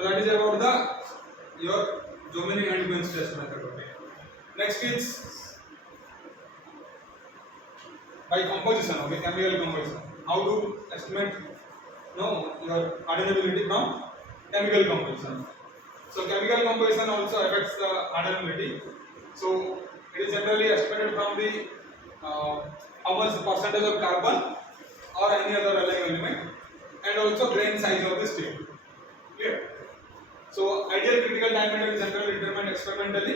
So that is about the your Jomini and Benz test method. Okay. Next is by composition. Okay, chemical composition. How to estimate your hardenability from chemical composition. So chemical composition also affects the hardenability. So it is generally estimated from the how much percentage of carbon or any other allying element, and also grain size of the steel. Clear? So ideal critical diameter is generally determined experimentally.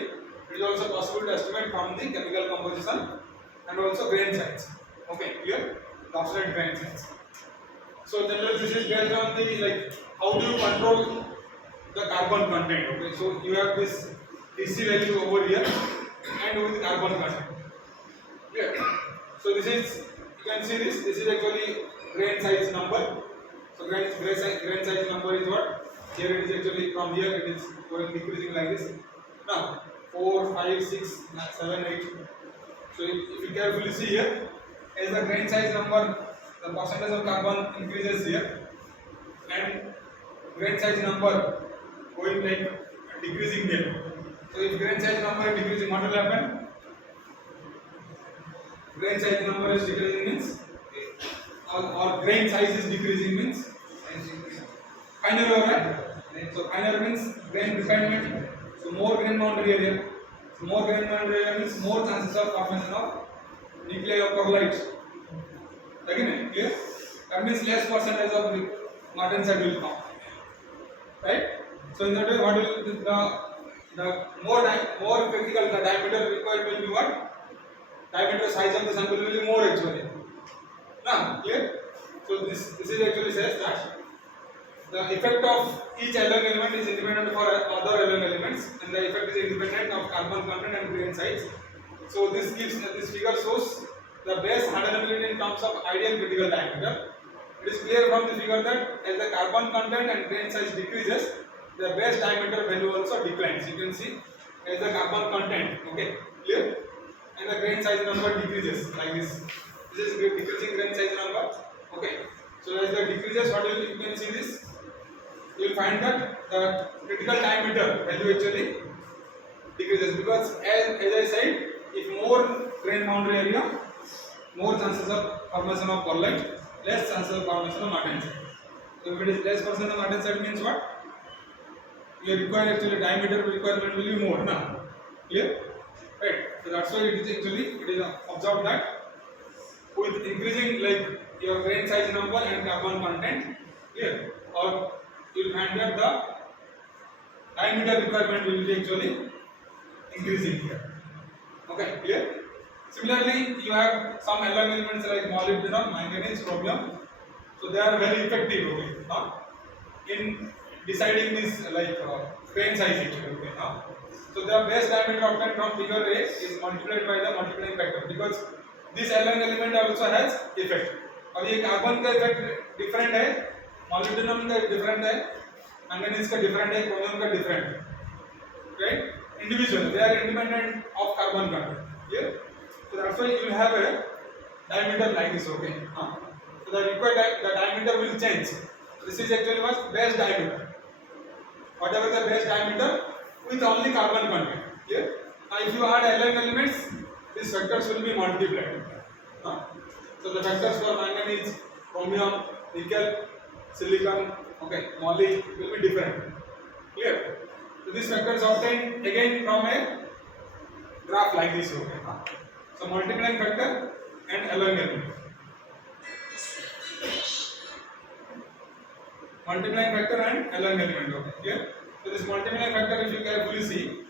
It is also possible to estimate from the chemical composition and also grain size. Okay, clear? The absolute grain size. So generally this is based on the how do you control the carbon content. Okay, so you have this DC value over here and with carbon content. Clear? So this is, you can see this is actually grain size number. So grain size number is what? Here it is actually from here it is going decreasing like this. Now 4, 5, 6, 7, 8. So if you carefully see here, as the grain size number, the percentage of carbon increases here, and grain size number going like decreasing there. So if grain size number is decreasing, what will happen? Grain size number is decreasing means, or grain size is decreasing means finer, right? So finer means grain refinement. So more grain boundary area. So more grain boundary area means more chances of formation of nuclei of pearlites. Again, clear? That means less percentage of the martensite will come. Right? So in that way, what will the more critical the diameter required will be what? Diameter size of the sample will be more actually. Now, clear? So this is actually says that the effect of each allying element is independent for other allying elements, and the effect is independent of carbon content and grain size. So this figure shows the base hardenability in terms of ideal critical diameter. It is clear from the figure that as the carbon content and grain size decreases, the base diameter value also declines. You can see as the carbon content, okay, clear, and the grain size number decreases like this. This is decreasing grain size number. Okay, so as the decreases, what you can see this, you will find that the critical diameter value actually decreases, because as I said, if more grain boundary area, more chances of formation of pearlite, less chances of formation of martensite. So if it is less percent of martensite means what? You require actually diameter requirement will be more now. Clear? Right. So that's why it is observed that with increasing your grain size number and carbon content, clear, or you will find that the diameter requirement will be actually increasing here. Okay, clear? Similarly, you have some alloy elements like molybdenum, manganese, chromium. So they are very effective, okay, in deciding this grain size actually, okay, So the base diameter obtained from figure A is multiplied by the multiplying factor, because this alloy element also has effect. अब ये carbon का effect different है, molybdenum का different है, manganese का different है, chromium का different है, right? Individual, they are independent of carbon content. Yeah? So that's why you will have a diameter like this, okay? So the required the diameter will change. This is actually what base diameter. Whatever the base diameter with only carbon content. Yeah? Now if you add alloy elements, these factors will be multiplied. So the factors for manganese, chromium, nickel, silicon, okay, moly will be different. Clear? So these factors obtained again from a graph like this, okay? So multiplying factor and alloy element. Multiplying factor and alloy element, okay? Clear? So this multiplying factor, if you carefully see,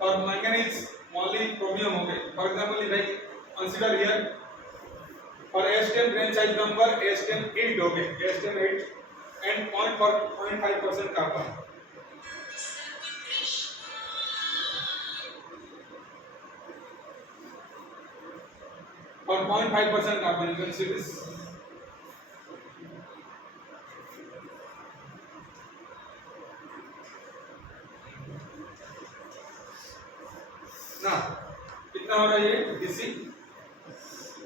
for manganese, moly, chromium, okay. For example, if I consider here, for S10 grain size number, S10 8, okay, S10 8, and 0.5% carbon. For 0.5% carbon, you can see this. Now, कितना हो रहा है ये DC?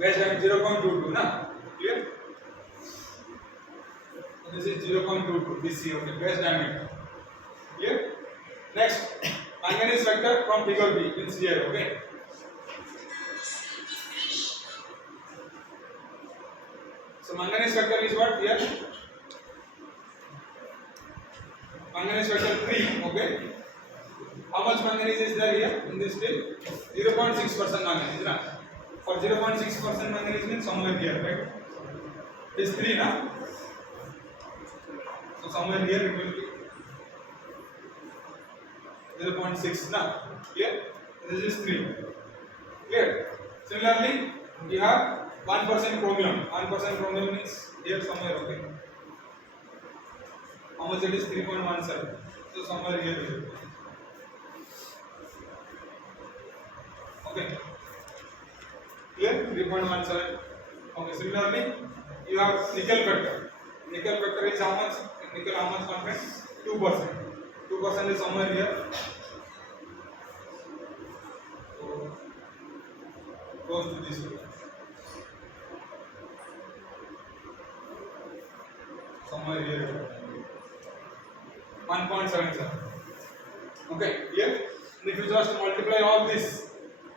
Base diameter 0.22 ना? Clear? This is 0.22 DC, okay, base diameter. Clear? Next, manganese vector from figure B means here. Okay. So manganese vector is what here? Manganese vector 3. Okay. How much manganese is there here in this steel? 0.6% manganese. Na? For 0.6% manganese means somewhere here, right? This 3, na? So somewhere here it will be 0.6, na? Clear? This is 3. Clear? Similarly, you have 1% chromium. 1% chromium means here somewhere, okay? How much it is? 3.17. So somewhere here it will be. Okay. Clear? 3.17. Okay. Similarly, you have nickel factor. Nickel factor is how much? Nickel how much content? 2%. 2% is somewhere here. So, goes to this way. Somewhere here. 1.77. Okay. Here. If you just multiply all this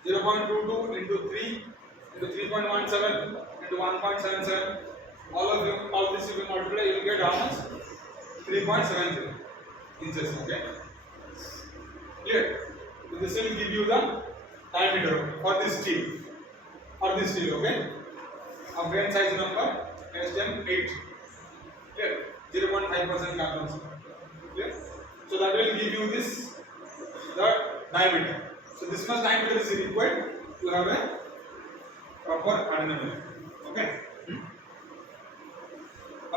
0.22 into 3 into 3.17 into 1.77, all this you will multiply, you will get how much? 3.70 inches. Okay. Clear? So this will give you the diameter for this steel. Okay. Of grain size number STM8. Clear? 0.5% carbon. Clear? So that will give you this the diameter. So this much diameter is required to have a proper hardenability. Okay.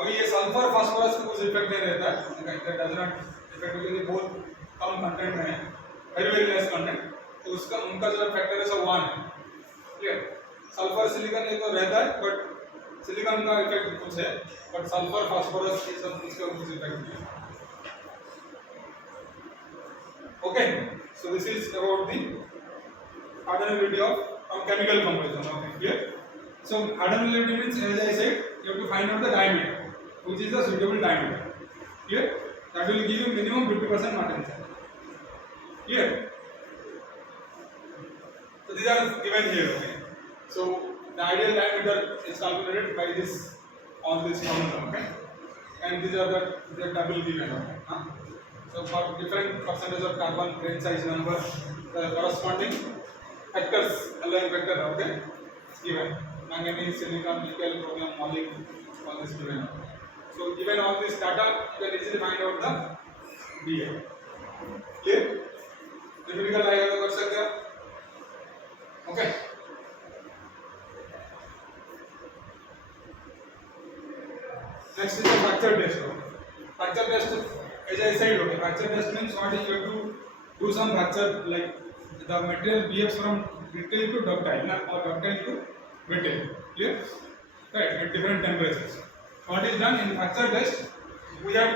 अभी ये sulphur phosphorus को कुछ effect नहीं रहता है, it does not effect क्योंकि बहुत कम content में है, वेरी लेस कंटेंट, तो उसका उनका जो फैक्टर है सब 1 है. क्लियर? सल्फर सिलिकॉन ये तो रहता है, बट सिलिकॉन का इफेक्ट कुछ है, बट सल्फर फास्फोरस ये सब इसका कुछ इफेक्ट नहीं है. Okay, so this is about the hardenability of chemical composition. Okay, clear? So hardenability means, as I said, you have to find out the diameter, which is the suitable diameter. Clear? That will give you minimum 50% margin. Clear? So these are given here. Okay. So the ideal diameter is calculated by this on this formula. Okay, and these are the double given. Okay. So for different percentage of carbon, grain size number, the corresponding factors, underlying factor, okay, is given. Manganese, silicon, nickel, chromium, moly, all this given. So given all this data, you can easily find out the DA. Clear? Typical diagram works like that. Okay. Next is the fracture test. Fracture test. As I said, okay, fracture test means what is you have to do some fracture, like the material behaves from brittle to ductile, or ductile to brittle. Clear? Right, at different temperatures. What is done in fracture test? We have